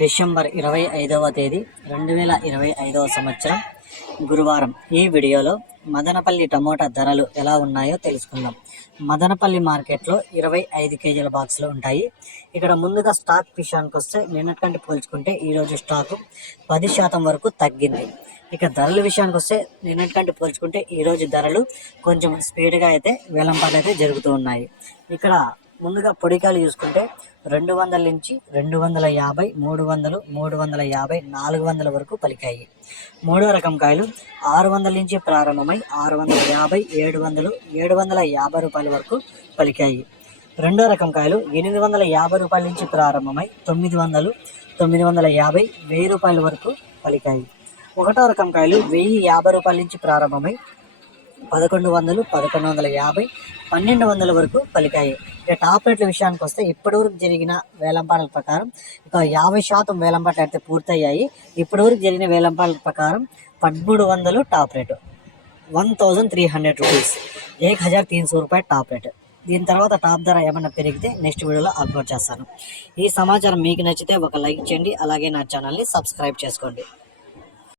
December ఇరవై ఐదవ తేదీ రెండు వేల ఇరవై ఐదవ సంవత్సరం గురువారం. ఈ వీడియోలో మదనపల్లి టమోటా ధరలు ఎలా ఉన్నాయో తెలుసుకుందాం. మదనపల్లి మార్కెట్లో ఇరవై ఐదు కేజీల బాక్సులు ఉంటాయి. ఇక్కడ ముందుగా స్టాక్ విషయానికి వస్తే నిన్నటికంటే పోల్చుకుంటే ఈరోజు స్టాకు పది శాతం వరకు తగ్గింది. ఇక ధరల విషయానికి వస్తే నిన్నటికంటే పోల్చుకుంటే ఈరోజు ధరలు కొంచెం స్పీడ్గా అయితే వేలంపాట్లు అయితే జరుగుతూ ఉన్నాయి. ఇక్కడ ముందుగా పొడికాయలు చూసుకుంటే రెండు వందల నుంచి రెండు వందల యాభై మూడు వందలు మూడు వందల యాభై నాలుగు వందల వరకు పలికాయి. మూడో రకం కాయలు ఆరు వందల నుంచి ప్రారంభమై ఆరు వందల యాభై ఏడు వందలు ఏడు వందల యాభై రూపాయల వరకు పలికాయి. రెండో రకం కాయలు ఎనిమిది వందల యాభై రూపాయల నుంచి ప్రారంభమై తొమ్మిది వందలు తొమ్మిది వందల యాభై వెయ్యి రూపాయల వరకు పలికాయి. ఒకటో రకం కాయలు వెయ్యి యాభై రూపాయల నుంచి ప్రారంభమై పదకొండు వందలు పదకొండు వందల యాభై పన్నెండు వందల వరకు పలికాయి. ఇక టాప్ రేట్ల విషయానికి వస్తే ఇప్పటివరకు జరిగిన వేలంపాటల ప్రకారం ఇక యాభై శాతం వేలంపాట్లు అయితే పూర్తయ్యాయి. ఇప్పటివరకు జరిగిన వేలంపాటల ప్రకారం పదమూడు వందలు top rate. One thousand three hundred rupees. ఏక్ హజార్ తీన్ సో రూపాయలు టాప్ రేట్. దీని తర్వాత టాప్ ధర ఏమైనా పెరిగితే నెక్స్ట్ వీడియోలో అప్లోడ్ చేస్తాను. ఈ సమాచారం మీకు నచ్చితే ఒక లైక్ చేయండి అలాగే నా ఛానల్ని సబ్స్క్రైబ్ చేసుకోండి.